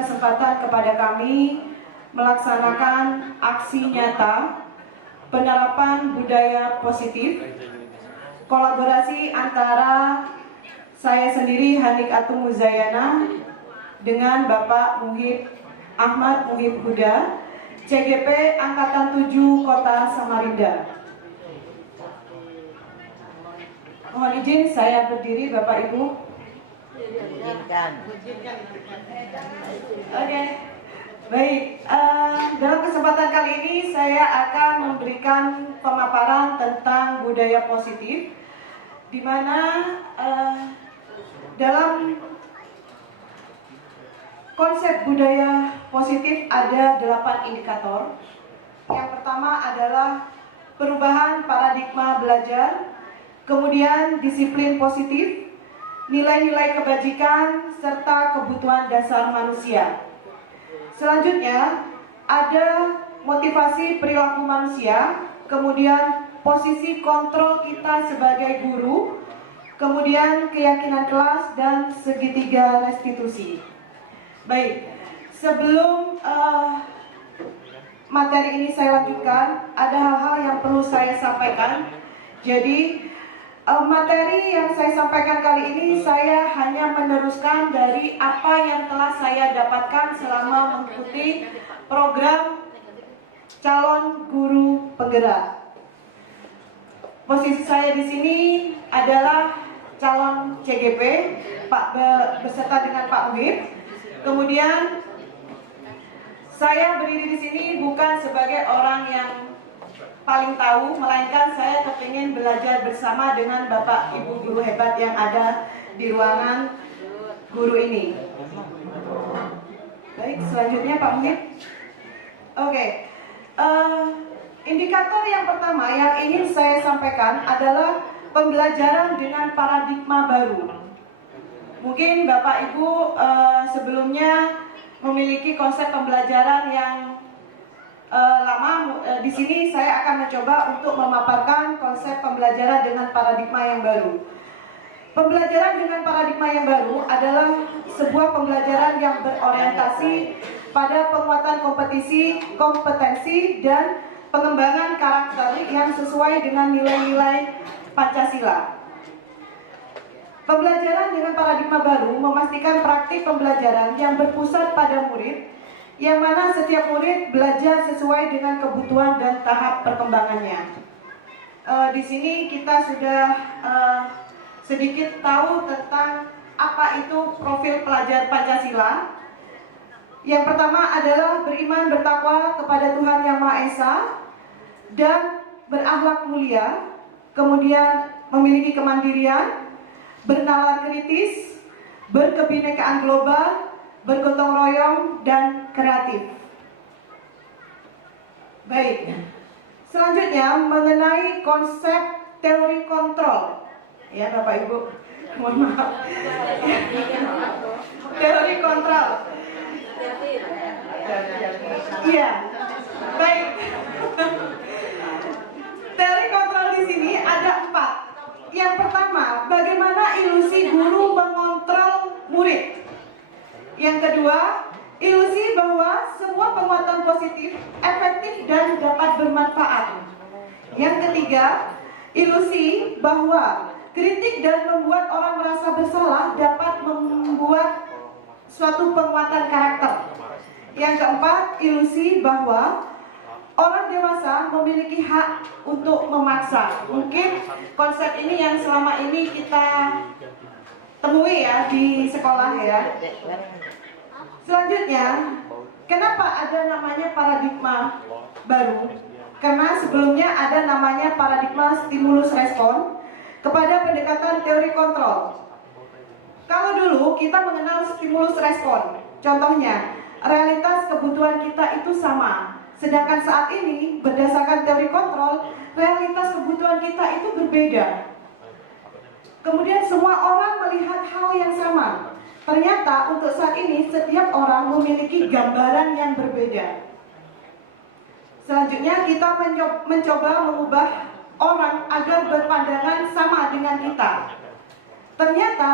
kesempatan kepada kami melaksanakan aksi nyata penerapan budaya positif, kolaborasi antara saya sendiri Hanik Atung Muzayana dengan Bapak Muhib Ahmad Muhib Huda, CGP Angkatan 7 Kota Samarinda. Mohon izin saya berdiri Bapak Ibu. Oke. Baik, dalam kesempatan kali ini saya akan memberikan pemaparan tentang budaya positif, di mana dalam konsep budaya positif ada 8 indikator. Yang pertama adalah perubahan paradigma belajar, kemudian disiplin positif, nilai-nilai kebajikan, serta kebutuhan dasar manusia. Selanjutnya ada motivasi perilaku manusia, kemudian posisi kontrol kita sebagai guru, kemudian keyakinan kelas, dan segitiga restitusi. Baik, sebelum materi ini saya lanjutkan, ada hal-hal yang perlu saya sampaikan. Jadi materi yang saya sampaikan kali ini saya hanya meneruskan dari apa yang telah saya dapatkan selama mengikuti program calon guru penggerak. Posisi saya di sini adalah calon CGP beserta dengan Pak Muhib. Kemudian saya berdiri di sini bukan sebagai orang yang paling tahu, melainkan saya kepingin belajar bersama dengan Bapak Ibu guru hebat yang ada di ruangan guru ini. Baik, selanjutnya Pak Muhib. Oke, indikator yang pertama yang ingin saya sampaikan adalah pembelajaran dengan paradigma baru. Mungkin Bapak Ibu sebelumnya memiliki konsep pembelajaran yang lama. Di sini saya akan mencoba untuk memaparkan konsep pembelajaran dengan paradigma yang baru. Pembelajaran dengan paradigma yang baru adalah sebuah pembelajaran yang berorientasi pada penguatan kompetensi, dan pengembangan karakter yang sesuai dengan nilai-nilai Pancasila. Pembelajaran dengan paradigma baru memastikan praktik pembelajaran yang berpusat pada murid, yang mana setiap murid belajar sesuai dengan kebutuhan dan tahap perkembangannya. Di sini kita sudah sedikit tahu tentang apa itu profil pelajar Pancasila. Yang pertama adalah beriman bertakwa kepada Tuhan Yang Maha Esa dan berakhlak mulia, kemudian memiliki kemandirian, bernalar kritis, berkebinekaan global, bergotong royong, dan kreatif. Baik, selanjutnya mengenai konsep teori kontrol. Ya Bapak Ibu, mohon maaf. Teori kontrol. Iya, baik. Teori kontrol di sini ada 4. Yang pertama, bagaimana ilusi guru mengontrol murid. Yang kedua, ilusi bahwa semua penguatan positif efektif dan dapat bermanfaat. Yang ketiga, ilusi bahwa kritik dan membuat orang merasa bersalah dapat membuat suatu penguatan karakter. Yang keempat, ilusi bahwa orang dewasa memiliki hak untuk memaksa. Mungkin konsep ini yang selama ini kita temui ya di sekolah ya. Selanjutnya, kenapa ada namanya paradigma baru? Karena sebelumnya ada namanya paradigma stimulus respon kepada pendekatan teori kontrol. Kalau dulu kita mengenal stimulus respon, contohnya realitas kebutuhan kita itu sama. Sedangkan saat ini berdasarkan teori kontrol, realitas kebutuhan kita itu berbeda. Kemudian semua orang melihat hal yang sama. Ternyata untuk saat ini setiap orang memiliki gambaran yang berbeda. Selanjutnya kita mencoba mengubah orang agar berpandangan sama dengan kita. Ternyata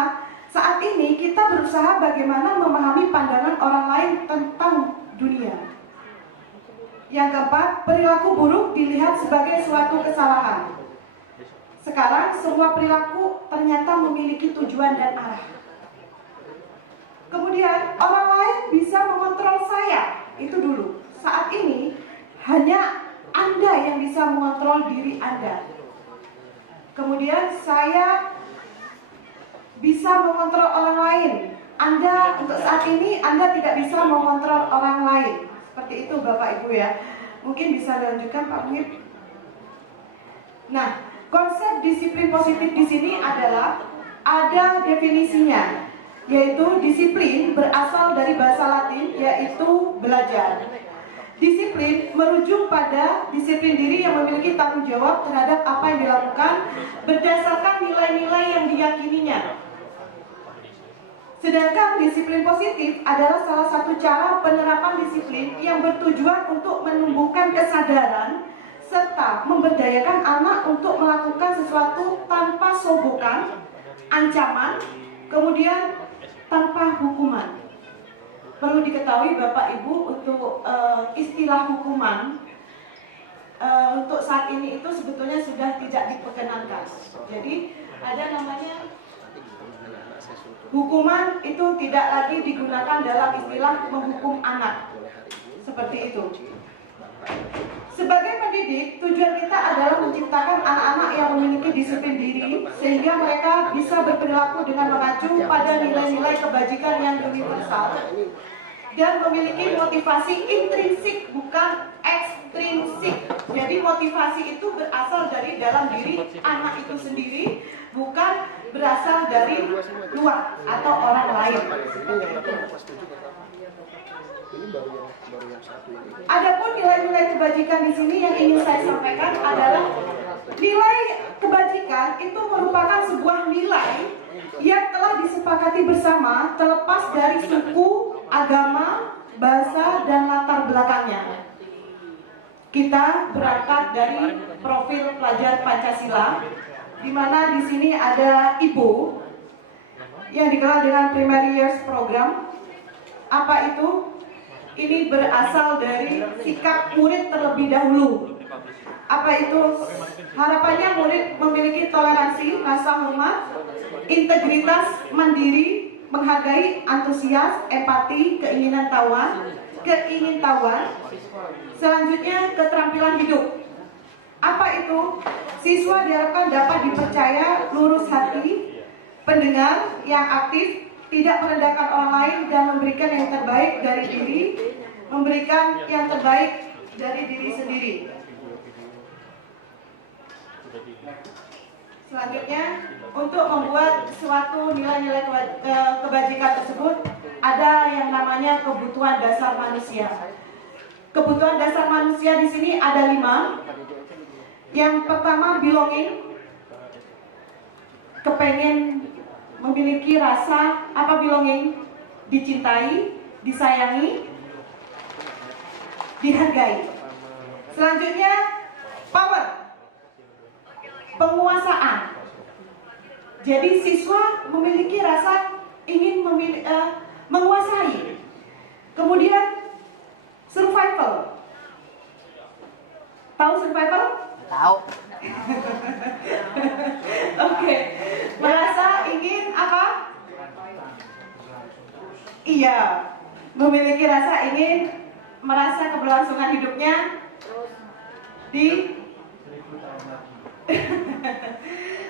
Saat ini kita berusaha bagaimana memahami pandangan orang lain tentang dunia. Yang keempat, perilaku buruk dilihat sebagai suatu kesalahan. Sekarang semua perilaku ternyata memiliki tujuan dan arah. Kemudian orang lain bisa mengontrol saya. Itu dulu. Saat ini hanya Anda yang bisa mengontrol diri Anda. Kemudian saya bisa mengontrol orang lain. Anda untuk saat ini Anda tidak bisa mengontrol orang lain. Seperti itu Bapak Ibu ya. Mungkin bisa dilanjutkan Pak Muhib. Nah, konsep disiplin positif di sini adalah ada definisinya, yaitu disiplin berasal dari bahasa Latin yaitu belajar. Disiplin merujuk pada disiplin diri yang memiliki tanggung jawab terhadap apa yang dilakukan berdasarkan nilai-nilai yang diyakininya. Sedangkan disiplin positif adalah salah satu cara penerapan disiplin yang bertujuan untuk menumbuhkan kesadaran serta memberdayakan anak untuk melakukan sesuatu tanpa sogokan, ancaman, kemudian tanpa hukuman. Perlu diketahui Bapak Ibu untuk istilah hukuman untuk saat ini itu sebetulnya sudah tidak diperkenankan. Jadi ada namanya hukuman itu tidak lagi digunakan dalam istilah menghukum anak. Seperti itu. Sebagai pendidik, tujuan kita adalah menciptakan anak-anak yang memiliki disiplin diri sehingga mereka bisa berperilaku dengan mengacu pada nilai-nilai kebajikan yang universal dan memiliki motivasi intrinsik bukan ekstrinsik. Jadi motivasi itu berasal dari dalam diri anak itu sendiri, bukan berasal dari luar atau orang lain. Adapun nilai-nilai kebajikan di sini yang ingin saya sampaikan adalah nilai kebajikan itu merupakan sebuah nilai yang telah disepakati bersama terlepas dari suku, agama, bahasa, dan latar belakangnya. Kita berangkat dari profil pelajar Pancasila, di mana di sini ada Ibu yang dikenal dengan Primary Years Program. Apa itu? Ini berasal dari sikap murid terlebih dahulu. Apa itu? Harapannya murid memiliki toleransi, rasa hormat, integritas, mandiri, menghargai, antusias, empati, keingintahuan. Selanjutnya keterampilan hidup. Apa itu? Siswa diharapkan dapat dipercaya, lurus hati, pendengar yang aktif, tidak merendahkan orang lain dan memberikan yang terbaik dari diri, memberikan yang terbaik dari diri sendiri. Selanjutnya, untuk membuat suatu nilai-nilai kebajikan tersebut, ada yang namanya kebutuhan dasar manusia. Kebutuhan dasar manusia di sini ada 5. Yang pertama belonging, kepengen memiliki rasa apa belonging, dicintai, disayangi, dihargai. Selanjutnya power, penguasaan. Jadi siswa memiliki rasa ingin menguasai. Kemudian survival. Tahu survival? Tahu. Oke. Merasa ingin apa? Iya, memiliki rasa ingin merasa keberlangsungan hidupnya di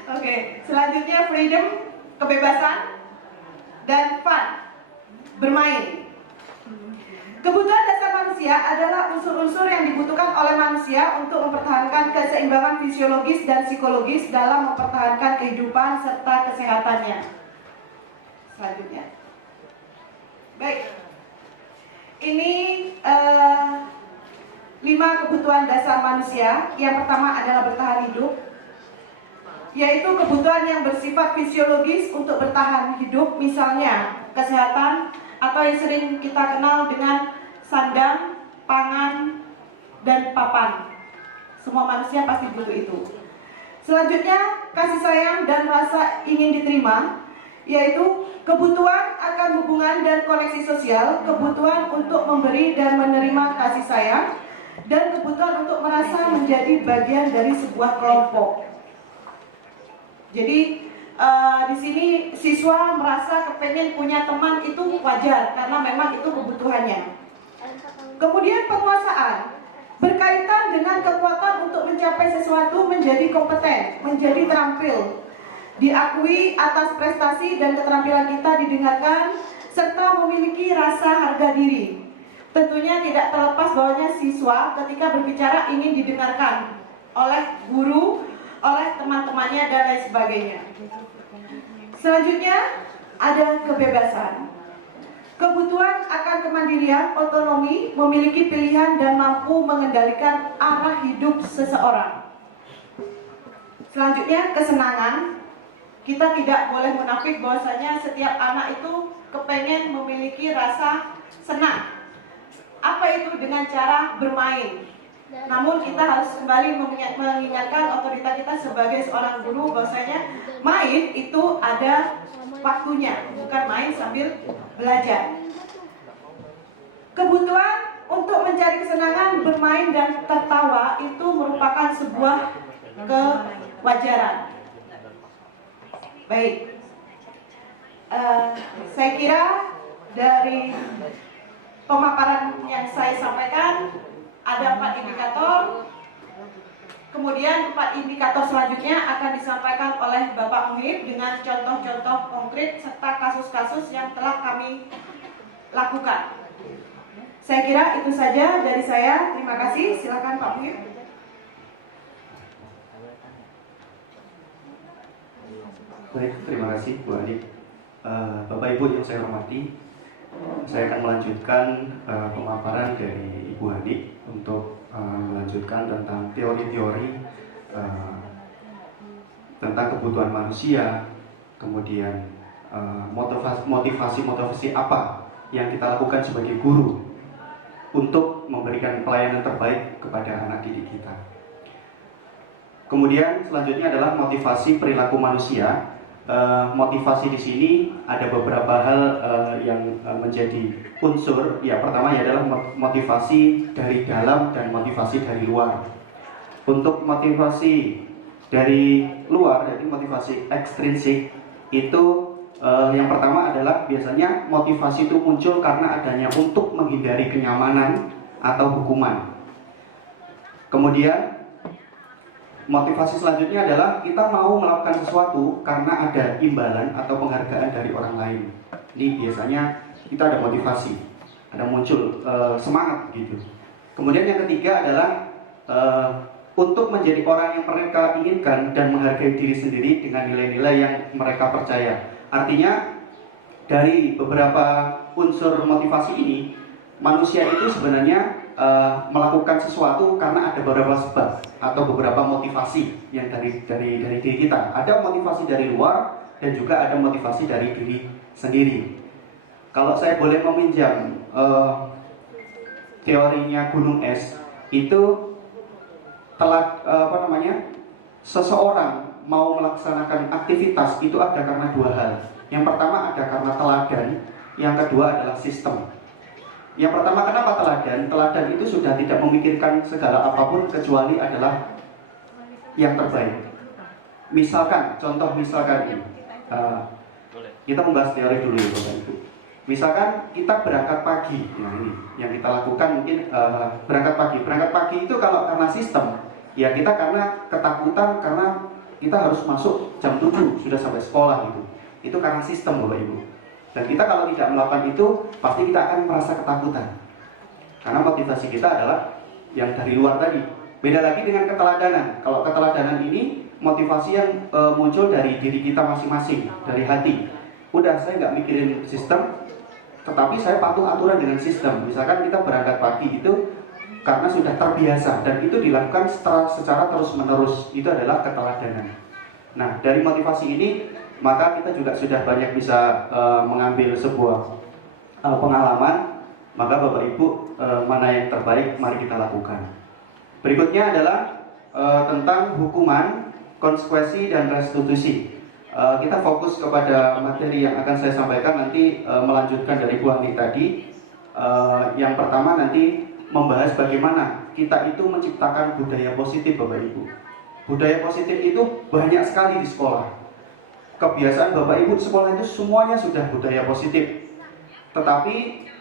Oke, selanjutnya freedom, kebebasan, dan fun, bermain. Kebutuhan dasar manusia adalah unsur-unsur yang dibutuhkan oleh manusia untuk mempertahankan keseimbangan fisiologis dan psikologis dalam mempertahankan kehidupan serta kesehatannya. Selanjutnya. Baik. Ini 5 kebutuhan dasar manusia. Yang pertama adalah bertahan hidup, yaitu kebutuhan yang bersifat fisiologis untuk bertahan hidup, misalnya kesehatan, atau yang sering kita kenal dengan sandang, pangan, dan papan. Semua manusia pasti butuh itu. Selanjutnya, kasih sayang dan rasa ingin diterima, yaitu kebutuhan akan hubungan dan koneksi sosial, kebutuhan untuk memberi dan menerima kasih sayang, dan kebutuhan untuk merasa menjadi bagian dari sebuah kelompok. Jadi di sini siswa merasa kepengen punya teman itu wajar karena memang itu kebutuhannya. Kemudian penguasaan berkaitan dengan kekuatan untuk mencapai sesuatu, menjadi kompeten, menjadi terampil, diakui atas prestasi dan keterampilan kita didengarkan, serta memiliki rasa harga diri. Tentunya tidak terlepas bahwanya siswa ketika berbicara ingin didengarkan oleh guru, oleh teman-temannya dan lain sebagainya. Selanjutnya ada kebebasan. Kebutuhan akan kemandirian, otonomi, memiliki pilihan dan mampu mengendalikan arah hidup seseorang. Selanjutnya kesenangan. Kita tidak boleh munafik bahwasanya setiap anak itu kepengen memiliki rasa senang. Apa itu? Dengan cara bermain. Namun kita harus kembali mengingatkan otoritas kita sebagai seorang guru bahwasanya main itu ada waktunya, bukan main sambil belajar. Kebutuhan untuk mencari kesenangan, bermain dan tertawa itu merupakan sebuah kewajaran. Baik, saya kira dari pemaparan yang saya sampaikan ada 4 indikator. Kemudian 4 indikator selanjutnya akan disampaikan oleh Bapak Muhib dengan contoh-contoh konkret serta kasus-kasus yang telah kami lakukan. Saya kira itu saja dari saya. Terima kasih. Silakan Pak Muhib. Baik, terima kasih Bu Ani. Bapak Ibu yang saya hormati, saya akan melanjutkan pemaparan dari Ibu Ani untuk melanjutkan tentang teori-teori tentang kebutuhan manusia, kemudian motivasi apa yang kita lakukan sebagai guru untuk memberikan pelayanan terbaik kepada anak didik kita. Kemudian selanjutnya adalah motivasi perilaku manusia. Motivasi di sini ada beberapa hal yang menjadi unsur. Ya, pertama adalah motivasi dari dalam dan motivasi dari luar. Untuk motivasi dari luar, yaitu motivasi ekstrinsik, itu yang pertama adalah biasanya motivasi itu muncul karena adanya untuk menghindari kenyamanan atau hukuman. Kemudian motivasi selanjutnya adalah kita mau melakukan sesuatu karena ada imbalan atau penghargaan dari orang lain. Ini biasanya kita ada motivasi, ada muncul semangat gitu. Kemudian yang ketiga adalah untuk menjadi orang yang mereka inginkan dan menghargai diri sendiri dengan nilai-nilai yang mereka percaya. Artinya dari beberapa unsur motivasi ini, manusia itu sebenarnya melakukan sesuatu karena ada beberapa sebab atau beberapa motivasi yang dari diri kita. Ada motivasi dari luar dan juga ada motivasi dari diri sendiri. Kalau saya boleh meminjam teorinya gunung es, itu seseorang mau melaksanakan aktivitas itu ada karena 2 hal. Yang pertama ada karena teladan, yang kedua adalah sistem. Yang pertama, kenapa teladan? Teladan itu sudah tidak memikirkan segala apapun kecuali adalah yang terbaik. Misalkan, contoh misalkan ini, kita membahas teori dulu ya Bapak Ibu. Misalkan kita berangkat pagi, nah ini yang kita lakukan mungkin berangkat pagi. Berangkat pagi itu kalau karena sistem, ya kita karena ketakutan, karena kita harus masuk jam 7 sudah sampai sekolah gitu. Itu karena sistem Bapak Ibu. Dan kita kalau tidak melakukan itu, pasti kita akan merasa ketakutan. Karena motivasi kita adalah yang dari luar tadi. Beda lagi dengan keteladanan. Kalau keteladanan ini motivasi yang muncul dari diri kita masing-masing, dari hati. Udah, saya nggak mikirin sistem, tetapi saya patuh aturan dengan sistem. Misalkan kita berangkat pagi itu karena sudah terbiasa dan itu dilakukan secara terus-menerus. Itu adalah keteladanan. Nah, dari motivasi ini maka kita juga sudah banyak bisa mengambil sebuah pengalaman. Maka Bapak Ibu, mana yang terbaik mari kita lakukan. Berikutnya adalah tentang hukuman, konsekuensi dan restitusi. kita fokus kepada materi yang akan saya sampaikan nanti, melanjutkan dari Bu Ani tadi. Yang pertama nanti membahas bagaimana kita itu menciptakan budaya positif, Bapak Ibu. Budaya positif itu banyak sekali di sekolah. Kebiasaan Bapak Ibu di sekolah itu semuanya sudah budaya positif. Tetapi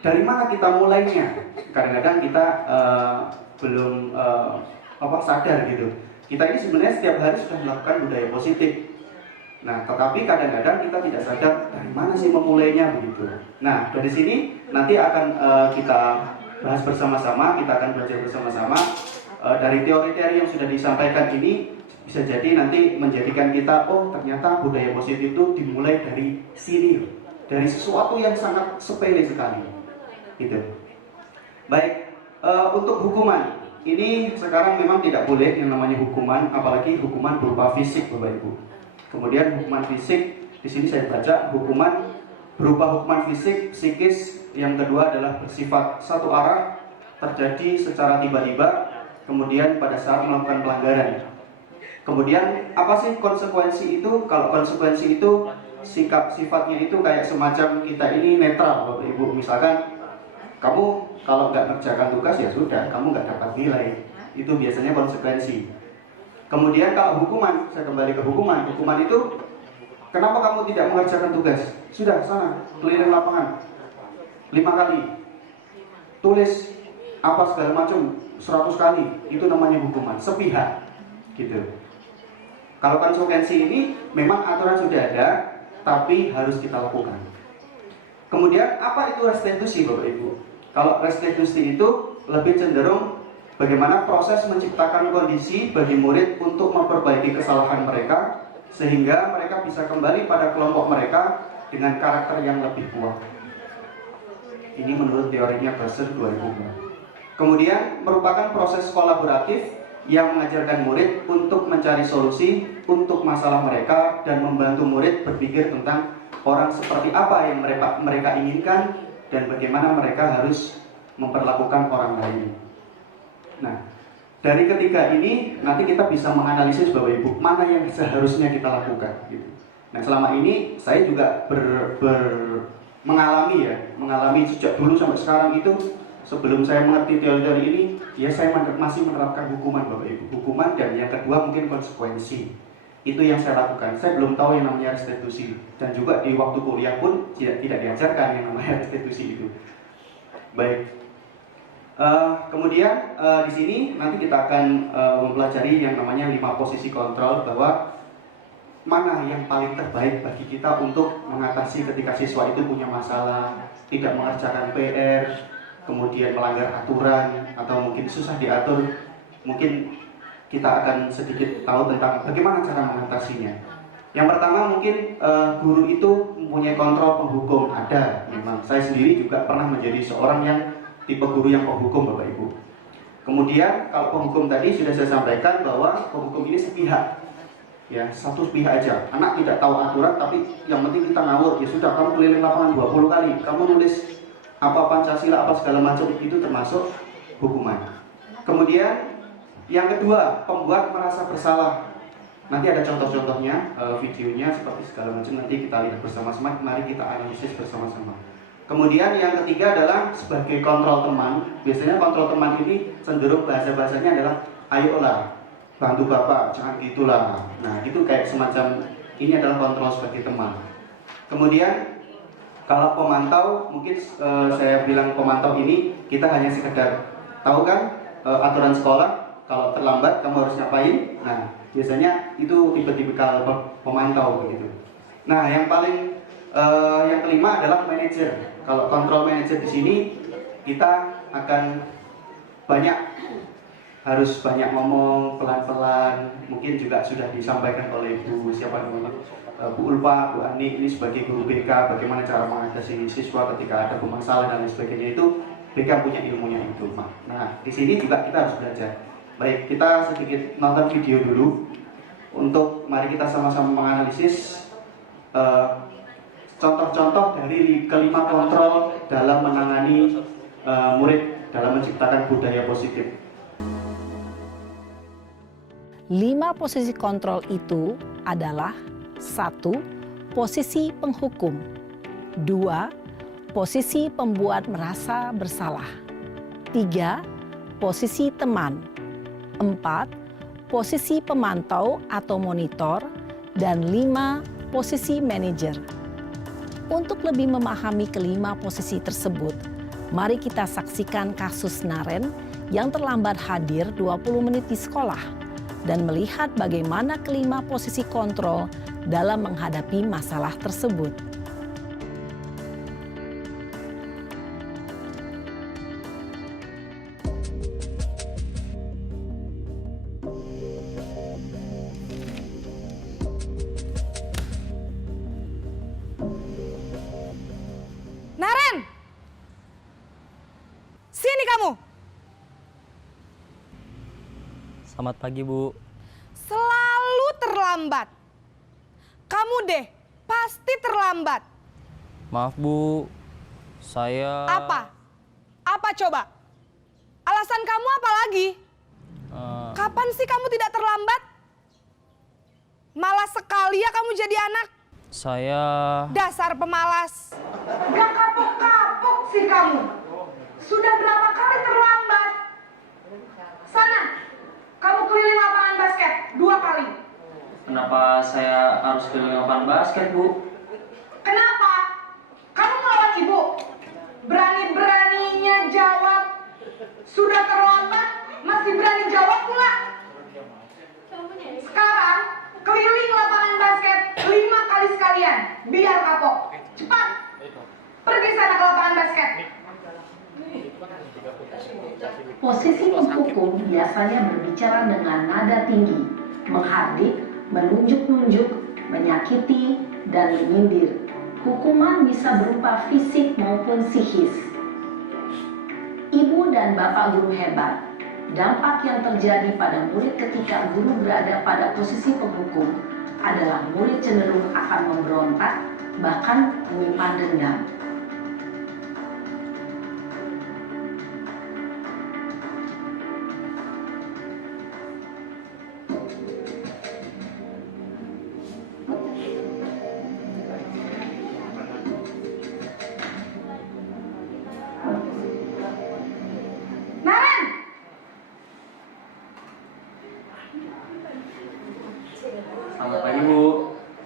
dari mana kita mulainya? Kadang-kadang kita belum sadar gitu. Kita ini sebenarnya setiap hari sudah melakukan budaya positif. Nah, tetapi kadang-kadang kita tidak sadar dari mana sih memulainya begitu. Nah, dari sini nanti akan kita bahas bersama-sama, kita akan belajar bersama-sama dari teori-teori yang sudah disampaikan ini. Bisa jadi nanti menjadikan kita, oh ternyata budaya positif itu dimulai dari sini, dari sesuatu yang sangat sepele sekali, gitu. Baik, untuk hukuman ini sekarang memang tidak boleh yang namanya hukuman, apalagi hukuman berupa fisik, Bapak Ibu. Kemudian hukuman fisik, di sini saya baca hukuman berupa hukuman fisik, psikis. Yang kedua adalah bersifat satu arah, terjadi secara tiba-tiba, kemudian pada saat melakukan pelanggaran. Kemudian apa sih konsekuensi itu? Kalau konsekuensi itu sifatnya itu kayak semacam kita ini netral, Bapak Ibu. Misalkan kamu kalau nggak mengerjakan tugas ya sudah, kamu nggak dapat nilai. Itu biasanya konsekuensi. Kemudian kalau hukuman, saya kembali ke hukuman. Hukuman itu, kenapa kamu tidak mengerjakan tugas? Sudah, sana, keliling lapangan 5 kali. Tulis apa segala macam 100 kali. Itu namanya hukuman, sepihak. Gitu. Kalau konsekuensi ini memang aturan sudah ada, tapi harus kita lakukan. Kemudian apa itu restitusi, Bapak Ibu? Kalau restitusi itu lebih cenderung bagaimana proses menciptakan kondisi bagi murid untuk memperbaiki kesalahan mereka sehingga mereka bisa kembali pada kelompok mereka dengan karakter yang lebih kuat. Ini menurut teorinya Basel 2004. Kemudian merupakan proses kolaboratif yang mengajarkan murid untuk mencari solusi untuk masalah mereka dan membantu murid berpikir tentang orang seperti apa yang mereka inginkan dan bagaimana mereka harus memperlakukan orang lain. Nah, dari ketiga ini nanti kita bisa menganalisis Bapak Ibu mana yang seharusnya kita lakukan gitu. Nah, selama ini saya juga mengalami sejak dulu sampai sekarang itu, sebelum saya mengerti teori-teori ini, ya saya masih menerapkan hukuman, Bapak Ibu. Hukuman, dan yang kedua mungkin konsekuensi. Itu yang saya lakukan. Saya belum tahu yang namanya restitusi, dan juga di waktu kuliah pun tidak diajarkan yang namanya restitusi itu. Baik. Kemudian di sini nanti kita akan mempelajari yang namanya 5 posisi kontrol, bahwa mana yang paling terbaik bagi kita untuk mengatasi ketika siswa itu punya masalah, tidak mengerjakan PR, kemudian melanggar aturan, atau mungkin susah diatur. Mungkin kita akan sedikit tahu tentang bagaimana cara mengatasinya. Yang pertama mungkin guru itu mempunyai kontrol penghukum. Ada, memang saya sendiri juga pernah menjadi seorang yang tipe guru yang penghukum, Bapak Ibu. Kemudian kalau penghukum tadi sudah saya sampaikan bahwa penghukum ini sepihak, ya satu pihak aja. Anak tidak tahu aturan, tapi yang penting kita ngawur. Ya sudah, kamu keliling lapangan 20 kali, kamu nulis apa Pancasila, apa segala macam, itu termasuk hukuman. Kemudian yang kedua, pembuat merasa bersalah. Nanti ada contoh-contohnya, videonya seperti segala macam, nanti kita lihat bersama-sama. Mari kita analisis bersama-sama. Kemudian yang ketiga adalah sebagai kontrol teman. Biasanya kontrol teman ini cenderung bahasa-bahasanya adalah ayolah, bantu bapak, jangan gitulah. Nah, itu kayak semacam, ini adalah kontrol sebagai teman. Kemudian kalau pemantau, mungkin saya bilang pemantau ini kita hanya sekedar tahu kan aturan sekolah, kalau terlambat kamu harus ngapain. Nah, biasanya itu tipe-tipe kalau pemantau begitu. Nah, yang kelima adalah manajer. Kalau kontrol manajer di sini kita akan harus banyak ngomong pelan-pelan. Mungkin juga sudah disampaikan oleh Bu Bu Ulfa, Bu Ani ini sebagai guru BK, bagaimana cara mengatasi siswa ketika ada masalah dan lain sebagainya. Itu BK punya ilmunya itu. Nah, di sini juga kita harus belajar. Baik, kita sedikit nonton video dulu untuk mari kita sama-sama menganalisis contoh-contoh dari kelima kontrol dalam menangani murid dalam menciptakan budaya positif. 5 posisi kontrol itu adalah 1. Posisi penghukum. 2. Posisi pembuat merasa bersalah. 3. Posisi teman. 4. Posisi pemantau atau monitor. Dan 5. Posisi manajer. Untuk lebih memahami kelima posisi tersebut, mari kita saksikan kasus Naren yang terlambat hadir 20 menit di sekolah dan melihat bagaimana kelima posisi kontrol dalam menghadapi masalah tersebut. Naren! Sini kamu! Selamat pagi, Bu. Selalu terlambat. Kamu deh, pasti terlambat. Maaf, Bu. Saya... Apa? Apa coba? Alasan kamu apa lagi? Kapan sih kamu tidak terlambat? Malas sekali ya kamu jadi anak. Saya... Dasar pemalas. Gak kapok-kapok sih kamu. Sudah berapa kali terlambat? Sana, kamu keliling lapangan basket 2 kali. Kenapa saya harus keliling lapangan basket, Bu? Kenapa? Kamu melawan ibu. Berani-beraninya jawab. Sudah terlambat, masih berani jawab pula. Sekarang, keliling lapangan basket 5 kali sekalian. Biar kapok. Cepat. Pergi sana ke lapangan basket. Posisi penghukum biasanya berbicara dengan nada tinggi, menghardik, menunjuk-nunjuk, menyakiti, dan menyindir. Hukuman bisa berupa fisik maupun psikis. Ibu dan bapak guru hebat. Dampak yang terjadi pada murid ketika guru berada pada posisi penghukum adalah murid cenderung akan memberontak, bahkan menyimpan dendam. Naren! Selamat pagi, Bu.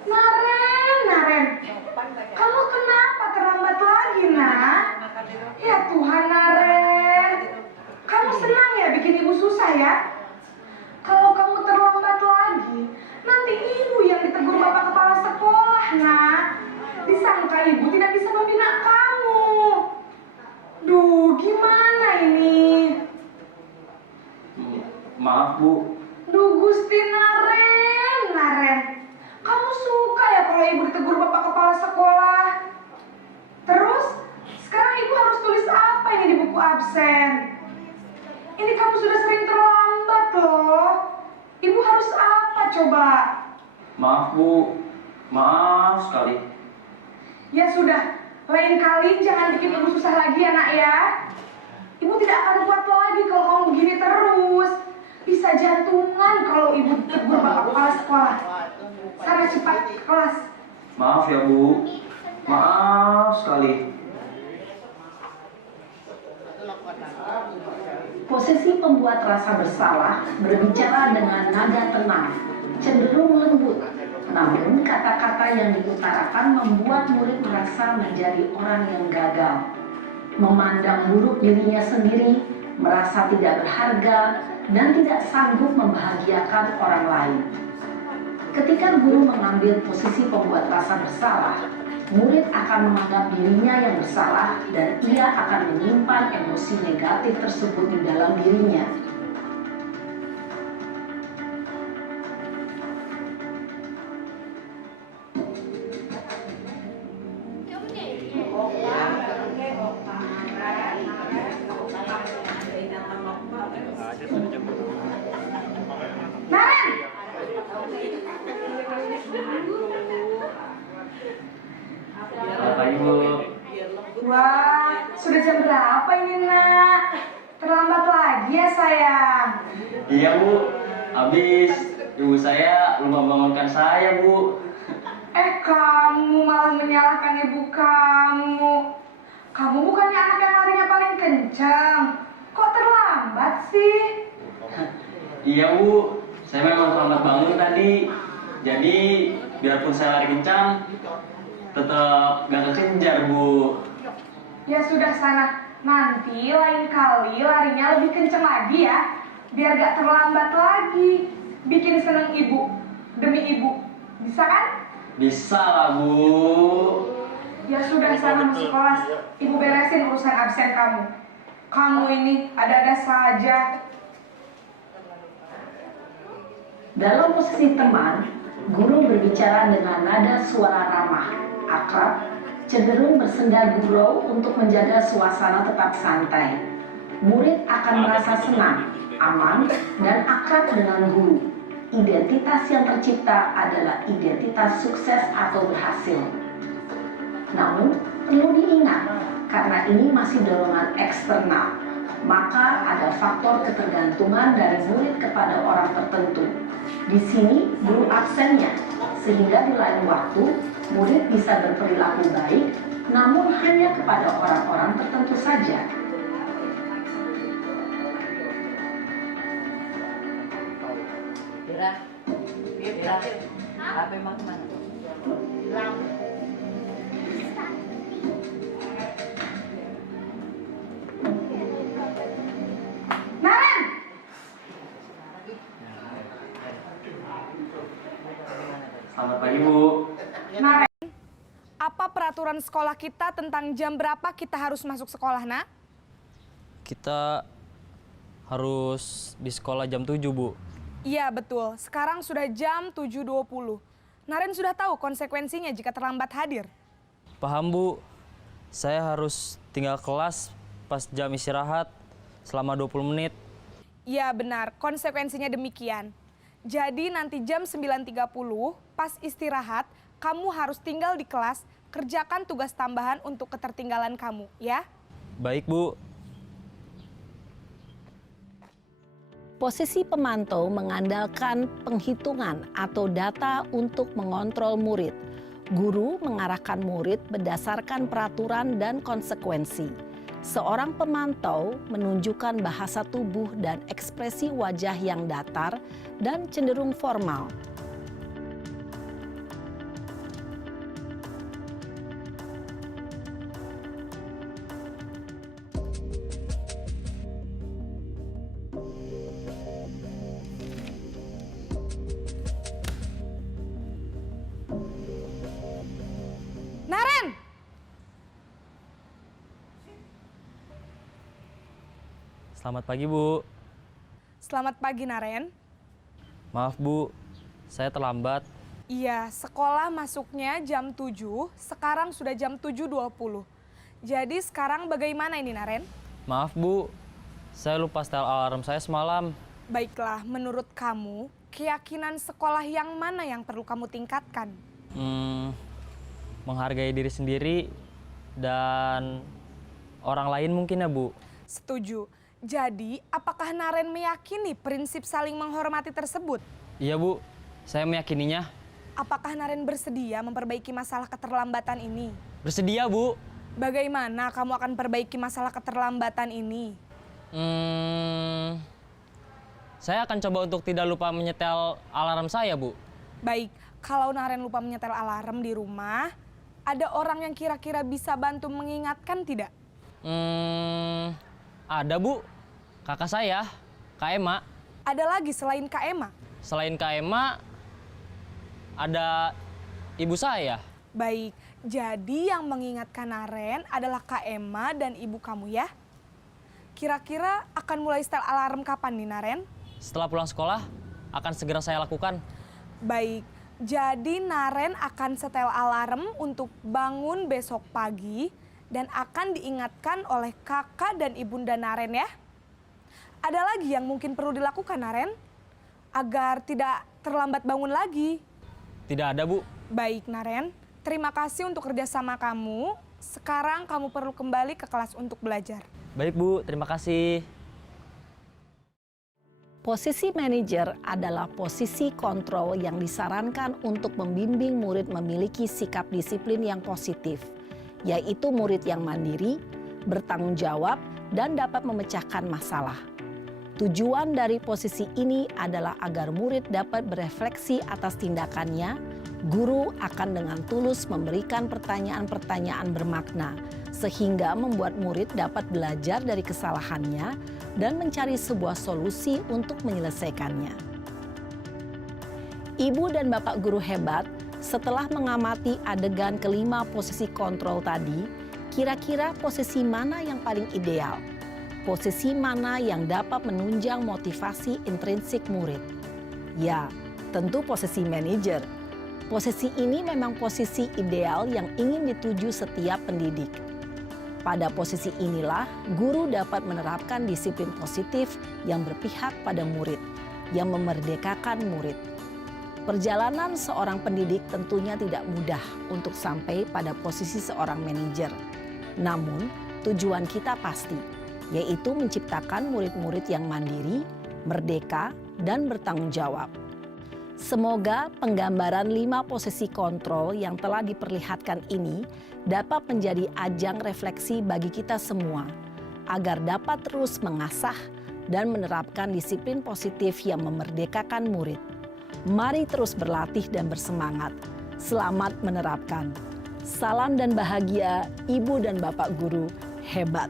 Naren. Kamu kenapa terlambat lagi, nak? Ya Tuhan, Naren. Kamu senang ya bikin ibu susah ya? Kalau kamu terlambat lagi, nanti ibu yang ditegur bapak kepala sekolah, nak. Disangka ibu tidak bisa membina kamu. Duh, gimana ini? Maaf, Bu. Duh, Gusti Naren. Kamu suka ya kalau ibu ditegur bapak kepala sekolah? Terus, sekarang ibu harus tulis apa ini di buku absen? Ini kamu sudah sering terlambat loh. Ibu harus apa coba? Maaf, Bu. Maaf sekali. Ya sudah, lain kali jangan bikin ibu susah lagi ya nak ya. Ibu tidak akan kuat lagi kalau kamu begini terus. Bisa jantungan kalau ibu tegur bapak kepala sekolah. Sana cepat ke kelas. Maaf ya, Bu. Maaf sekali. Posisi pembuat rasa bersalah berbicara dengan nada tenang, cenderung lembut. Namun kata-kata yang diutarakan membuat murid merasa menjadi orang yang gagal, memandang buruk dirinya sendiri, merasa tidak berharga, dan tidak sanggup membahagiakan orang lain. Ketika guru mengambil posisi pembuat rasa bersalah, murid akan menganggap dirinya yang bersalah dan ia akan menyimpan emosi negatif tersebut di dalam dirinya. Naren! Selamat pagi, Bu. Wah, sudah jam berapa ini nak? Terlambat lagi ya sayang. Iya, Bu. Habis ibu saya lupa bangunkan saya, Bu. menyalahkan ibu kamu. Kamu bukannya anak yang larinya paling kencang. Kok terlambat sih? Iya Bu, saya memang terlambat bangun tadi. Jadi biarpun saya lari kencang, tetap gak kekejar Bu. Ya sudah sana, nanti lain kali larinya lebih kencang lagi ya. Biar gak terlambat lagi. Bikin seneng ibu, demi ibu. Bisa kan? Bisa lah Bu. Ya sudah sana masuk kelas. Ibu beresin urusan absen kamu. Kamu ini ada-ada saja. Dalam posisi teman, guru berbicara dengan nada suara ramah, akrab, cenderung bersenda gurau untuk menjaga suasana tetap santai. Murid akan merasa senang, aman, dan akrab dengan guru. Identitas yang tercipta adalah identitas sukses atau berhasil. Namun, perlu diingat, karena ini masih dorongan eksternal, maka ada faktor ketergantungan dari murid kepada orang tertentu. Di sini, guru absennya, sehingga di lain waktu, murid bisa berperilaku baik, namun hanya kepada orang-orang tertentu saja. Naren! Selamat pagi Bu. Naren, apa peraturan sekolah kita tentang jam berapa kita harus masuk sekolah, nak? Kita harus di sekolah jam 7, Bu. Iya, betul. Sekarang sudah jam 7.20. Naren sudah tahu konsekuensinya jika terlambat hadir. Paham, Bu. Saya harus tinggal kelas pas jam istirahat selama 20 menit. Iya, benar. Konsekuensinya demikian. Jadi nanti jam 9.30 pas istirahat, kamu harus tinggal di kelas, kerjakan tugas tambahan untuk ketertinggalan kamu, ya? Baik, Bu. Posisi pemantau mengandalkan penghitungan atau data untuk mengontrol murid. Guru mengarahkan murid berdasarkan peraturan dan konsekuensi. Seorang pemantau menunjukkan bahasa tubuh dan ekspresi wajah yang datar dan cenderung formal. Naren! Selamat pagi, Bu. Selamat pagi, Naren. Maaf, Bu. Saya terlambat. Iya, sekolah masuknya jam 7, sekarang sudah jam 7.20. Jadi sekarang bagaimana ini, Naren? Maaf, Bu. Saya lupa setel alarm saya semalam. Baiklah, menurut kamu, keyakinan sekolah yang mana yang perlu kamu tingkatkan? Menghargai diri sendiri dan orang lain mungkin ya, Bu. Setuju. Jadi, apakah Naren meyakini prinsip saling menghormati tersebut? Iya, Bu. Saya meyakininya. Apakah Naren bersedia memperbaiki masalah keterlambatan ini? Bersedia, Bu. Bagaimana kamu akan perbaiki masalah keterlambatan ini? Saya akan coba untuk tidak lupa menyetel alarm saya, Bu. Baik, kalau Naren lupa menyetel alarm di rumah, ada orang yang kira-kira bisa bantu mengingatkan tidak? Ada, Bu. Kakak saya, Kak Ema. Ada lagi selain Kak Ema? Selain Kak Ema, ada ibu saya. Baik, jadi yang mengingatkan Naren adalah Kak Ema dan ibu kamu ya? Kira-kira akan mulai setel alarm kapan nih, Naren? Setelah pulang sekolah, akan segera saya lakukan. Baik, jadi Naren akan setel alarm untuk bangun besok pagi dan akan diingatkan oleh kakak dan ibunda Naren ya. Ada lagi yang mungkin perlu dilakukan, Naren? Agar tidak terlambat bangun lagi. Tidak ada, Bu. Baik, Naren. Terima kasih untuk kerjasama kamu. Sekarang kamu perlu kembali ke kelas untuk belajar. Baik, Bu. Terima kasih. Posisi manajer adalah posisi kontrol yang disarankan untuk membimbing murid memiliki sikap disiplin yang positif, yaitu murid yang mandiri, bertanggung jawab, dan dapat memecahkan masalah. Tujuan dari posisi ini adalah agar murid dapat berefleksi atas tindakannya. Guru akan dengan tulus memberikan pertanyaan-pertanyaan bermakna, sehingga membuat murid dapat belajar dari kesalahannya dan mencari sebuah solusi untuk menyelesaikannya. Ibu dan Bapak guru hebat, setelah mengamati adegan kelima posisi kontrol tadi, kira-kira posisi mana yang paling ideal? Posisi mana yang dapat menunjang motivasi intrinsik murid? Ya, tentu posisi manajer. Posisi ini memang posisi ideal yang ingin dituju setiap pendidik. Pada posisi inilah, guru dapat menerapkan disiplin positif yang berpihak pada murid, yang memerdekakan murid. Perjalanan seorang pendidik tentunya tidak mudah untuk sampai pada posisi seorang manajer. Namun, tujuan kita pasti, yaitu menciptakan murid-murid yang mandiri, merdeka, dan bertanggung jawab. Semoga penggambaran 5 posisi kontrol yang telah diperlihatkan ini dapat menjadi ajang refleksi bagi kita semua, agar dapat terus mengasah dan menerapkan disiplin positif yang memerdekakan murid. Mari terus berlatih dan bersemangat. Selamat menerapkan. Salam dan bahagia, Ibu dan Bapak guru hebat.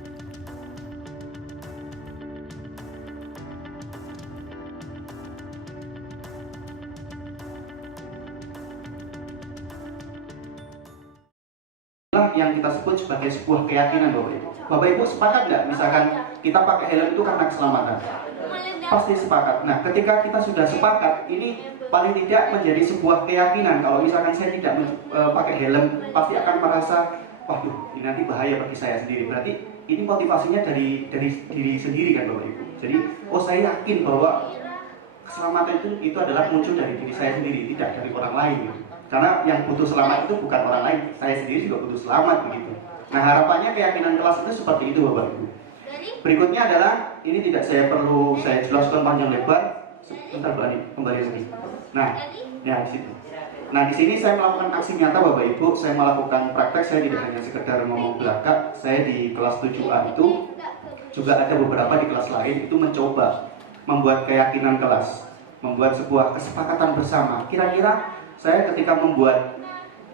Yang kita sebut sebagai sebuah keyakinan, Bapak Ibu. Bapak Ibu sepakat nggak misalkan kita pakai helm itu karena keselamatan? Pasti sepakat. Nah, ketika kita sudah sepakat, ini paling tidak menjadi sebuah keyakinan. Kalau misalkan saya tidak pakai helm, pasti akan merasa, waduh, ini nanti bahaya bagi saya sendiri. Berarti ini motivasinya dari diri sendiri kan, Bapak Ibu. Jadi, oh saya yakin bahwa keselamatan itu adalah muncul dari diri saya sendiri, tidak dari orang lain. Gitu. Karena yang butuh selamat itu bukan orang lain, saya sendiri juga butuh selamat begitu. Nah, harapannya keyakinan kelas itu seperti itu, Bapak Ibu. Berikutnya adalah, ini tidak saya jelaskan panjang lebar. Sebentar, kembali lagi. Nah, ya di situ. Nah, di sini saya melakukan aksi nyata, Bapak Ibu. Saya melakukan praktek, saya tidak hanya sekedar ngomong belaka. Saya di kelas 7A itu juga ada beberapa di kelas lain itu mencoba membuat keyakinan kelas, membuat sebuah kesepakatan bersama. Kira-kira saya ketika membuat,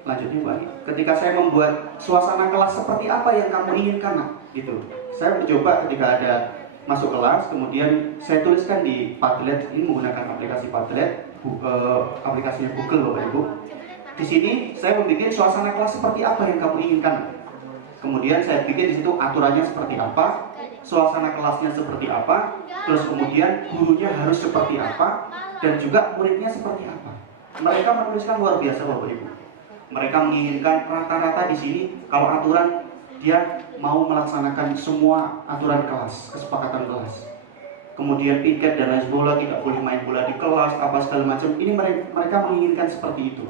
lanjutnya Bu Ani, ketika saya membuat suasana kelas seperti apa yang kamu inginkan, nah, gitu. Saya mencoba ketika ada masuk kelas, kemudian saya tuliskan di Padlet, ini menggunakan aplikasi Padlet, aplikasinya Google, Bapak Ibu. Di sini saya membuat suasana kelas seperti apa yang kamu inginkan. Kemudian saya bikin di situ aturannya seperti apa, suasana kelasnya seperti apa, terus kemudian gurunya harus seperti apa, dan juga muridnya seperti apa. Mereka menuliskan luar biasa, Bapak Ibu. Mereka menginginkan rata-rata di sini kalau aturan dia mau melaksanakan semua aturan kelas, kesepakatan kelas. Kemudian piket dan lain sebagainya, tidak boleh main bola di kelas, apa segala macam. Ini mereka menginginkan seperti itu.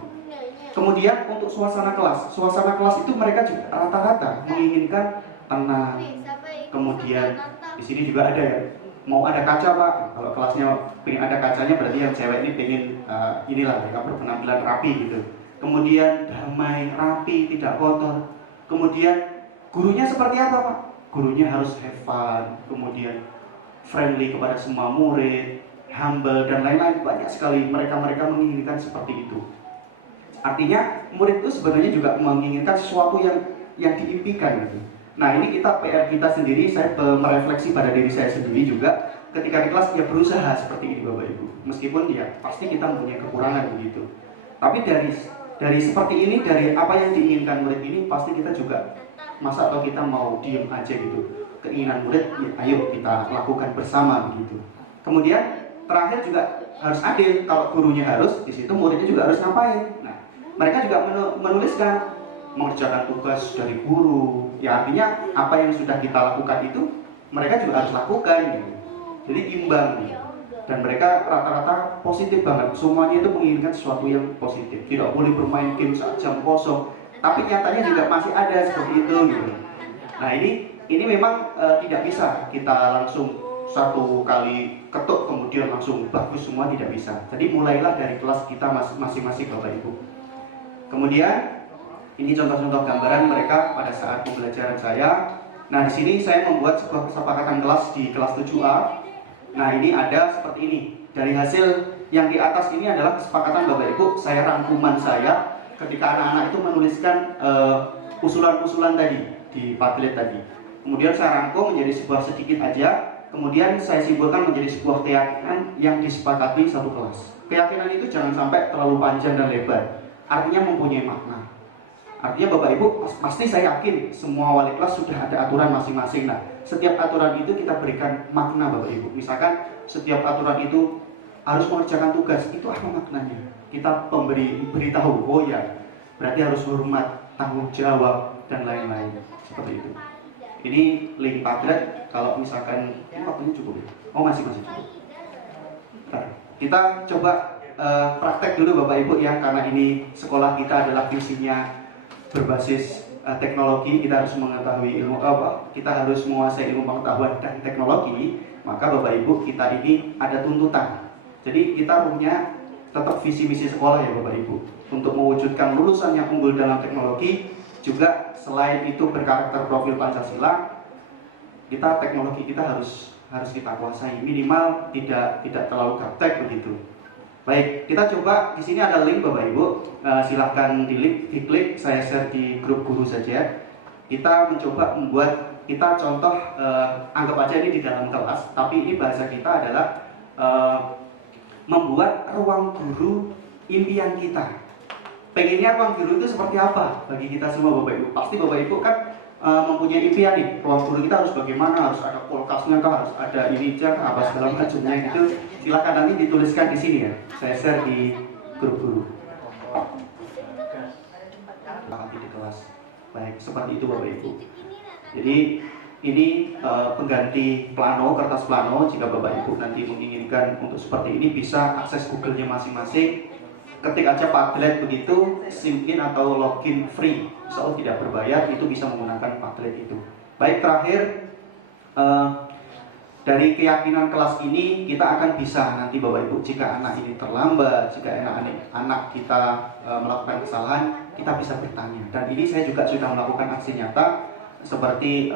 Kemudian untuk suasana kelas itu mereka juga rata-rata menginginkan tenang. Kemudian di sini juga ada ya, mau ada kaca Pak, kalau kelasnya pengen ada kacanya berarti yang cewek ini pengen inilah mereka berpenampilan rapi gitu. Kemudian damai, rapi, tidak kotor. Kemudian gurunya seperti apa Pak? Gurunya harus have fun, kemudian friendly kepada semua murid, humble dan lain-lain. Banyak sekali mereka menginginkan seperti itu. Artinya murid itu sebenarnya juga menginginkan sesuatu yang diimpikan gitu. Nah ini PR kita sendiri, saya merefleksi pada diri saya sendiri juga ketika di kelas ya berusaha seperti ini Bapak Ibu. Meskipun ya pasti kita mempunyai kekurangan begitu. Tapi dari seperti ini, dari apa yang diinginkan murid ini pasti kita juga masa atau kita mau diem aja gitu. Keinginan murid ya ayo kita lakukan bersama begitu. Kemudian terakhir juga harus adil, kalau gurunya harus, di situ muridnya juga harus ngapain. Nah mereka juga menuliskan mengerjakan tugas dari guru, ya artinya apa yang sudah kita lakukan itu mereka juga harus lakukan gitu. Jadi imbang gitu. Dan mereka rata-rata positif banget, semuanya itu menginginkan sesuatu yang positif. Tidak boleh bermain game saat jam kosong, tapi nyatanya juga masih ada seperti itu gitu. Nah ini memang tidak bisa kita langsung satu kali ketuk kemudian langsung bagus semua, tidak bisa. Jadi mulailah dari kelas kita masing-masing Bapak Ibu. Kemudian ini contoh-contoh gambaran mereka pada saat pembelajaran saya. Nah, di sini saya membuat sebuah kesepakatan kelas di kelas 7A. Nah, ini ada seperti ini. Dari hasil yang di atas ini adalah kesepakatan Bapak Ibu, saya rangkuman saya ketika anak-anak itu menuliskan usulan-usulan tadi di Padlet tadi. Kemudian saya rangkum menjadi sebuah sedikit aja. Kemudian saya simpulkan menjadi sebuah keyakinan yang disepakati satu kelas. Keyakinan itu jangan sampai terlalu panjang dan lebar. Artinya mempunyai makna. Artinya Bapak Ibu, pasti saya yakin semua wali kelas sudah ada aturan masing-masing. Nah, setiap aturan itu kita berikan makna Bapak Ibu. Misalkan setiap aturan itu harus mengerjakan tugas, itu apa maknanya? Kita beritahu, oh ya, berarti harus hormat, tanggung jawab, dan lain-lain. Seperti itu. Ini link Padlet, kalau misalkan ini waktunya cukup ya? Oh masih cukup. Bentar. Kita coba praktek dulu Bapak Ibu ya, karena ini sekolah kita adalah visinya berbasis teknologi. Kita harus mengetahui ilmu apa? Kita harus menguasai ilmu pengetahuan dan teknologi. Maka Bapak Ibu, kita ini ada tuntutan. Jadi kita punya tetap visi misi sekolah ya Bapak Ibu, untuk mewujudkan lulusan yang unggul dalam teknologi. Juga selain itu berkarakter profil Pancasila, kita teknologi kita harus kita kuasai, minimal tidak terlalu gaptek begitu. Baik, kita coba di sini ada link Bapak Ibu, silahkan diklik, saya share di grup guru saja. Kita mencoba membuat, kita contoh, anggap aja ini di dalam kelas, tapi ini bahasa kita adalah membuat ruang guru impian kita. Pengennya ruang guru itu seperti apa bagi kita semua Bapak Ibu? Pasti Bapak Ibu kan mempunyai impian nih, ruang guru kita harus bagaimana, harus ada kulkasnya kah, harus ada ini apa segala macamnya gitu. Silakan nanti dituliskan di sini ya, saya share di grup guru. Nanti di kelas. Baik, seperti itu Bapak Ibu. Jadi ini pengganti plano, kertas plano. Jika Bapak Ibu nanti menginginkan untuk seperti ini, bisa akses Google-nya masing-masing. Ketik aja Padlet begitu, sign in atau login free, insya Allah tidak berbayar, itu bisa menggunakan Padlet itu. Baik, terakhir dari keyakinan kelas ini kita akan bisa nanti Bapak Ibu, jika anak ini terlambat, jika anak kita melakukan kesalahan, kita bisa bertanya. Dan ini saya juga sudah melakukan aksi nyata, seperti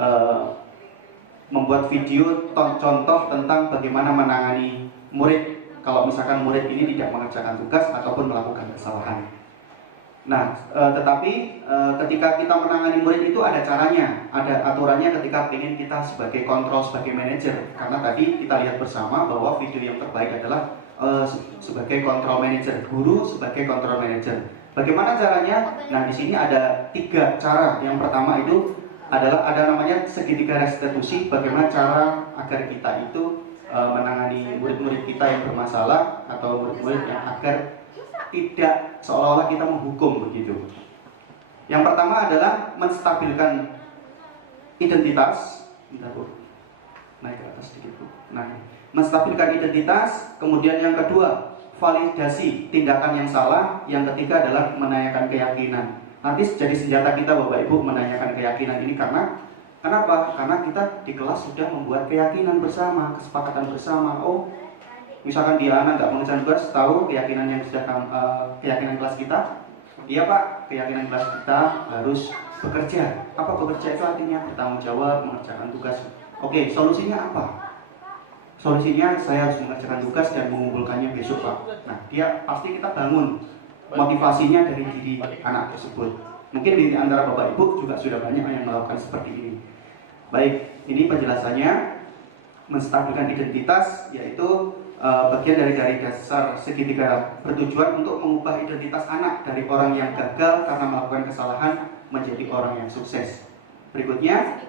membuat video contoh tentang bagaimana menangani murid kalau misalkan murid ini tidak mengerjakan tugas ataupun melakukan kesalahan. Nah, tetapi ketika kita menangani murid itu ada caranya, ada aturannya ketika ingin kita sebagai kontrol, sebagai manajer. Karena tadi kita lihat bersama bahwa video yang terbaik adalah sebagai kontrol manajer, guru sebagai kontrol manajer. Bagaimana caranya? Nah, di sini ada 3 cara. Yang pertama itu adalah ada namanya segitiga restitusi. Bagaimana cara agar kita itu menangani murid-murid kita yang bermasalah atau murid-murid yang agar tidak seolah-olah kita menghukum begitu. Yang pertama adalah menstabilkan identitas. Bentar, Bu. Naik ke atas sedikit, Bu. Nah, menstabilkan identitas. Kemudian yang kedua, validasi tindakan yang salah. Yang ketiga adalah menanyakan keyakinan. Nanti jadi senjata kita Bapak Ibu menanyakan keyakinan ini kenapa? Karena kita di kelas sudah membuat keyakinan bersama, kesepakatan bersama. Oh, misalkan dia anak nggak mengerjakan tugas, tahu keyakinan yang sudah keyakinan kelas kita. Iya Pak, keyakinan kelas kita harus bekerja. Apa bekerja itu artinya? Bertanggung jawab, mengerjakan tugas. Oke, solusinya apa? Solusinya saya harus mengerjakan tugas dan mengumpulkannya besok Pak. Nah, dia pasti kita bangun motivasinya dari diri anak tersebut. Mungkin di antara Bapak Ibu juga sudah banyak yang melakukan seperti ini. Baik, ini penjelasannya. Menstabilkan identitas yaitu bagian dari dasar segitiga, bertujuan untuk mengubah identitas anak dari orang yang gagal karena melakukan kesalahan menjadi orang yang sukses. Berikutnya,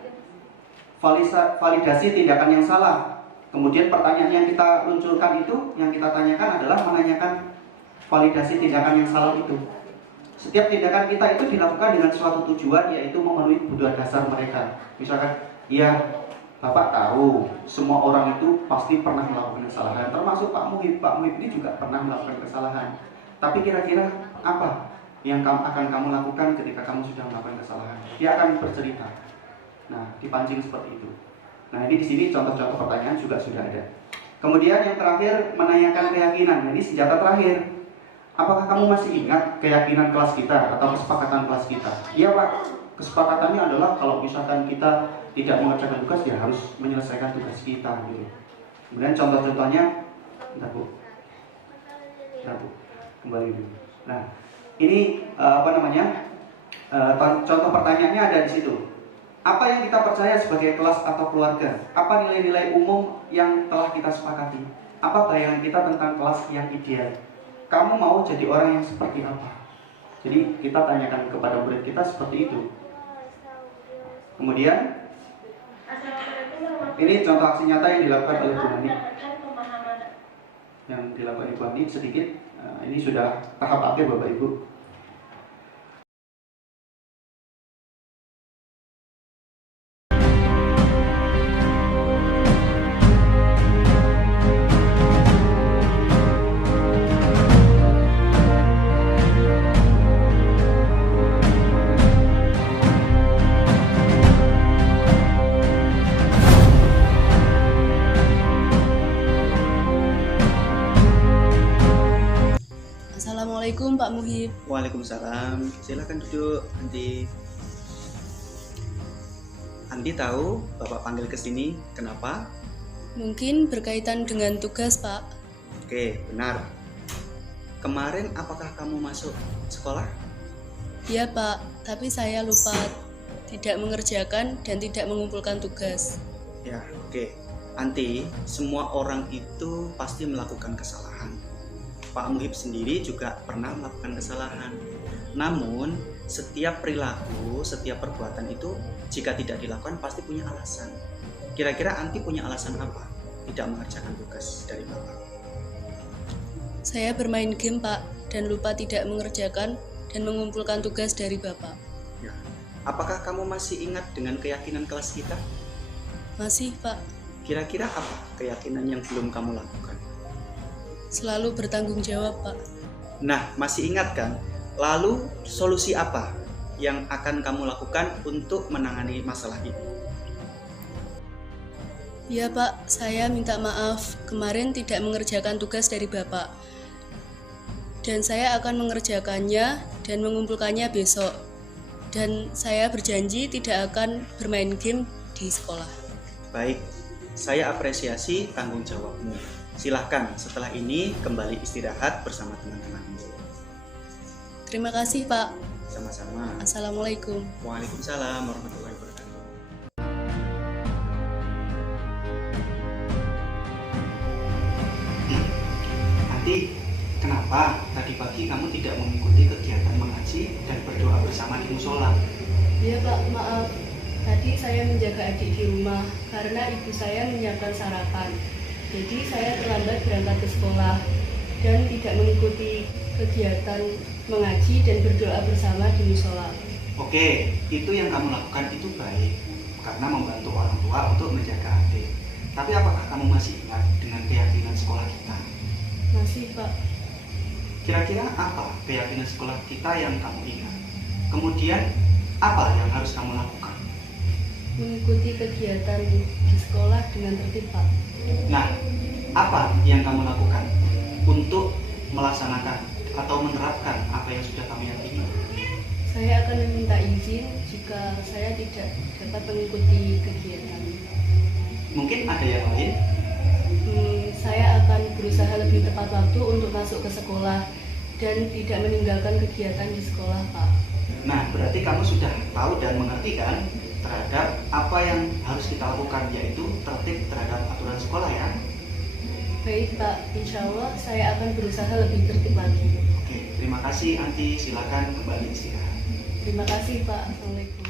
validasi tindakan yang salah. Kemudian pertanyaan yang kita munculkan itu, yang kita tanyakan adalah menanyakan validasi tindakan yang salah itu. Setiap tindakan kita itu dilakukan dengan suatu tujuan, yaitu memenuhi kebutuhan dasar mereka. Misalkan, ya Bapak tahu semua orang itu pasti pernah melakukan kesalahan, termasuk Pak Muhib. Pak Muhib ini juga pernah melakukan kesalahan. Tapi kira-kira apa yang akan kamu lakukan ketika kamu sudah melakukan kesalahan? Dia akan bercerita. Nah, dipancing seperti itu. Nah, ini di sini contoh-contoh pertanyaan juga sudah ada. Kemudian yang terakhir, menanyakan keyakinan. Nah, ini senjata terakhir. Apakah kamu masih ingat keyakinan kelas kita atau kesepakatan kelas kita? Iya Pak, kesepakatannya adalah kalau misalkan kita tidak mengerjakan tugas, ya harus menyelesaikan tugas kita gitu. Kemudian contoh-contohnya, bentar Bu, kembali dulu. Nah, ini contoh pertanyaannya ada di situ. Apa yang kita percaya sebagai kelas atau keluarga? Apa nilai-nilai umum yang telah kita sepakati? Apa bayangan kita tentang kelas yang ideal? Kamu mau jadi orang yang seperti apa? Jadi kita tanyakan kepada murid kita seperti itu. Kemudian ini contoh aksi nyata yang dilakukan oleh Bu Hani. Yang dilakukan Ibu Hani sedikit. Ini sudah tahap akhir Bapak Ibu. Assalamualaikum Pak Muhib. Waalaikumsalam. Silakan duduk, Andi. Andi tahu Bapak panggil ke sini kenapa? Mungkin berkaitan dengan tugas Pak. Oke, benar. Kemarin apakah kamu masuk sekolah? Iya Pak, tapi saya lupa tidak mengerjakan dan tidak mengumpulkan tugas. Ya, oke. Andi, semua orang itu pasti melakukan kesalahan. Pak Muhib sendiri juga pernah melakukan kesalahan. Namun, setiap perilaku, setiap perbuatan itu jika tidak dilakukan pasti punya alasan. Kira-kira Anti punya alasan apa tidak mengerjakan tugas dari Bapak? Saya bermain game Pak dan lupa tidak mengerjakan dan mengumpulkan tugas dari Bapak. Ya. Apakah kamu masih ingat dengan keyakinan kelas kita? Masih Pak. Kira-kira apa keyakinan yang belum kamu lakukan? Selalu bertanggung jawab Pak. Nah, masih ingat kan? Lalu solusi apa yang akan kamu lakukan untuk menangani masalah ini? Ya Pak, saya minta maaf kemarin tidak mengerjakan tugas dari Bapak. Dan saya akan mengerjakannya dan mengumpulkannya besok. Dan saya berjanji tidak akan bermain game di sekolah. Baik, saya apresiasi tanggung jawabmu. Silahkan setelah ini kembali istirahat bersama teman-temanmu. Terima kasih Pak. Sama-sama. Assalamualaikum. Waalaikumsalam warahmatullahi wabarakatuh. Nanti kenapa tadi pagi kamu tidak mengikuti kegiatan mengaji dan berdoa bersama di musola? Iya Pak, maaf. Tadi saya menjaga adik di rumah karena ibu saya menyiapkan sarapan. Jadi saya terlambat berangkat ke sekolah dan tidak mengikuti kegiatan mengaji dan berdoa bersama di musola. Oke, itu yang kamu lakukan itu baik karena membantu orang tua untuk menjaga adik. Tapi apakah kamu masih ingat dengan keyakinan sekolah kita? Masih Pak. Kira-kira apa keyakinan sekolah kita yang kamu ingat? Kemudian apa yang harus kamu lakukan? Mengikuti kegiatan di sekolah dengan tertib Pak. Nah, apa yang kamu lakukan untuk melaksanakan atau menerapkan apa yang sudah kamu yakini? Saya akan meminta izin jika saya tidak dapat mengikuti kegiatan. Mungkin ada yang lain? Saya akan berusaha lebih tepat waktu untuk masuk ke sekolah dan tidak meninggalkan kegiatan di sekolah Pak. Nah, berarti kamu sudah tahu dan mengerti kan terhadap apa yang harus kita lakukan, yaitu tertib terhadap aturan sekolah ya? Baik Pak, insya Allah saya akan berusaha lebih tertib lagi. Oke, terima kasih Anti, silakan kembali istirahat. Terima kasih Pak, Assalamualaikum.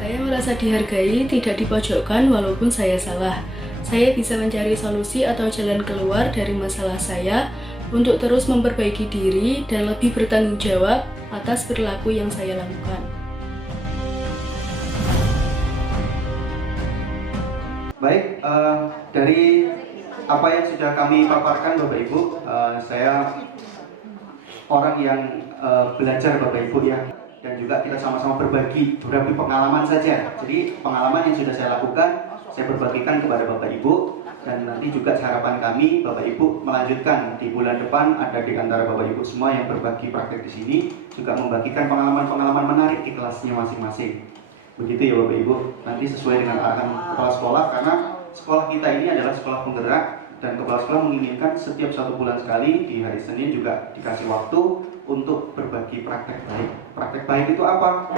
Saya merasa dihargai, tidak dipojokkan walaupun saya salah. Saya bisa mencari solusi atau jalan keluar dari masalah saya untuk terus memperbaiki diri dan lebih bertanggung jawab atas perilaku yang saya lakukan. Baik, dari apa yang sudah kami paparkan Bapak Ibu, saya orang yang belajar Bapak Ibu ya. dan juga kita sama-sama berbagi pengalaman saja. Jadi pengalaman yang sudah saya lakukan, saya berbagikan kepada Bapak Ibu, dan nanti juga harapan kami Bapak Ibu melanjutkan di bulan depan ada di antara Bapak Ibu semua yang berbagi praktek di sini juga membagikan pengalaman-pengalaman menarik di kelasnya masing-masing. Begitu ya Bapak Ibu, nanti sesuai dengan arahan kepala sekolah, karena sekolah kita ini adalah sekolah penggerak dan kepala sekolah menginginkan setiap 1 bulan sekali di hari Senin juga dikasih waktu untuk berbagi praktek baik. Praktek baik itu apa?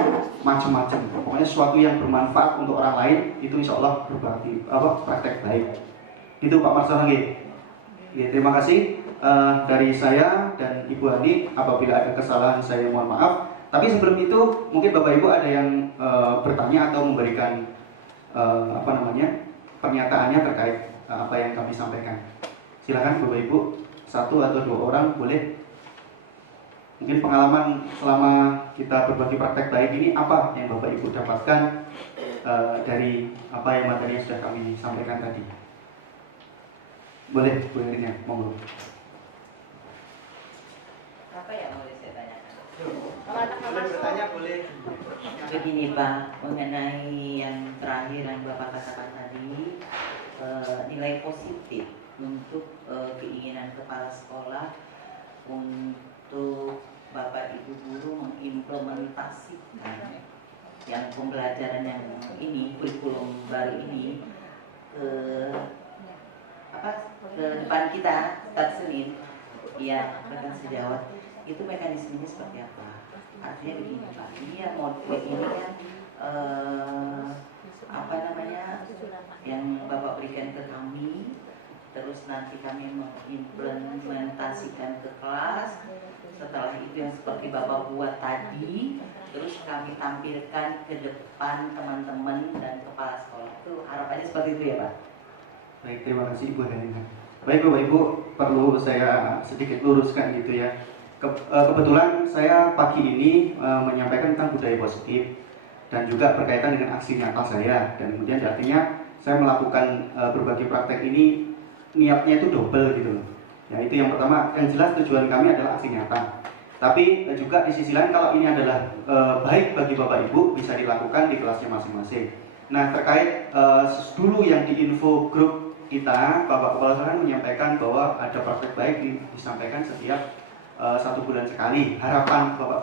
Macam-macam. Pokoknya sesuatu yang bermanfaat untuk orang lain itu insya Allah berbagi praktek baik. Itu Pak Marsono. Terima kasih dari saya dan Ibu Ani. Apabila ada kesalahan saya mohon maaf. Tapi sebelum itu mungkin Bapak Ibu ada yang bertanya atau memberikan pernyataannya terkait apa yang kami sampaikan. Silakan Bapak Ibu, 1 atau 2 orang boleh. Mungkin pengalaman selama kita berbagi praktek baik ini apa yang Bapak Ibu dapatkan dari apa yang materi yang sudah kami sampaikan tadi. Boleh, Bu Erina, monggo. Apa yang boleh saya tanyakan? Boleh bertanya, boleh. Begini Pak, mengenai yang terakhir yang Bapak katakan tadi, nilai positif untuk keinginan kepala sekolah untuk Bapak Ibu guru mengimplementasikan yang pembelajaran yang ini, kurikulum baru ini ke depan kita start Senin, ya rekan sejawat, itu mekanismenya seperti apa? Artinya begini Pak, ini ya modul ini kan yang Bapak berikan ke kami, terus nanti kami mengimplementasikan ke kelas. Setelah itu yang seperti Bapak buat tadi, terus kami tampilkan ke depan teman-teman dan kepala sekolah. Itu harapannya seperti itu ya Pak? Baik, terima kasih Ibu Helena. Baik Bapak Ibu, perlu saya sedikit luruskan gitu ya. Kebetulan saya pagi ini menyampaikan tentang budaya positif dan juga berkaitan dengan aksi nyata saya, dan kemudian artinya saya melakukan berbagi praktek ini niatnya itu double gitu loh. Ya, itu yang pertama, yang jelas tujuan kami adalah aksi nyata. Tapi juga di sisi lain kalau ini adalah baik bagi Bapak Ibu bisa dilakukan di kelasnya masing-masing. Nah, terkait dulu yang di info grup kita, Bapak Kepala Sekolah menyampaikan bahwa ada praktek baik disampaikan setiap 1 bulan sekali. Harapan Bapak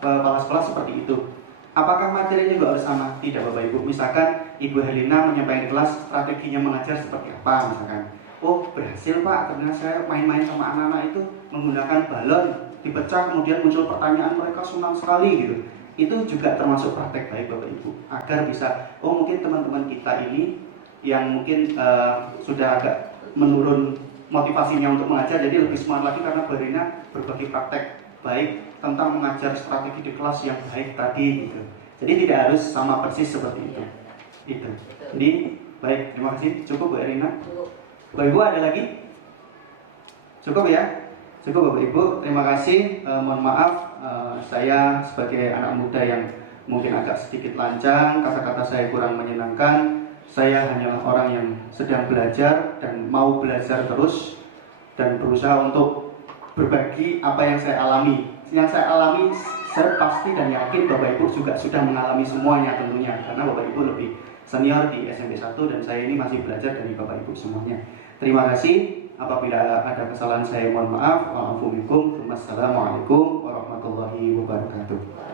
Kepala Sekolah seperti itu. Apakah materinya juga harus sama? Tidak Bapak Ibu. Misalkan Ibu Helena menyampaikan kelas strateginya mengajar seperti apa misalkan. Oh berhasil Pak, ternyata saya main-main sama anak-anak itu menggunakan balon, dipecah kemudian muncul pertanyaan, mereka senang sekali gitu. Itu juga termasuk praktek baik Bapak Ibu, agar bisa, oh mungkin teman-teman kita ini yang mungkin sudah agak menurun motivasinya untuk mengajar, jadi lebih semangat lagi karena Barina berbagi praktek baik tentang mengajar strategi di kelas yang baik tadi gitu. Jadi tidak harus sama persis seperti itu. Itu. Jadi baik, terima kasih. Cukup Bu Erina. Bapak Ibu ada lagi? Cukup ya? Cukup Bapak Ibu, terima kasih. Mohon maaf saya sebagai anak muda yang mungkin agak sedikit lancang, kata-kata saya kurang menyenangkan. Saya hanyalah orang yang sedang belajar dan mau belajar terus dan berusaha untuk berbagi apa yang saya alami. Yang saya alami, saya pasti dan yakin Bapak Ibu juga sudah mengalami semuanya tentunya, karena Bapak Ibu lebih senior di SMP 1 dan saya ini masih belajar dari Bapak Ibu semuanya. Terima kasih. Apabila ada kesalahan saya mohon maaf. Wassalamualaikum warahmatullahi wabarakatuh.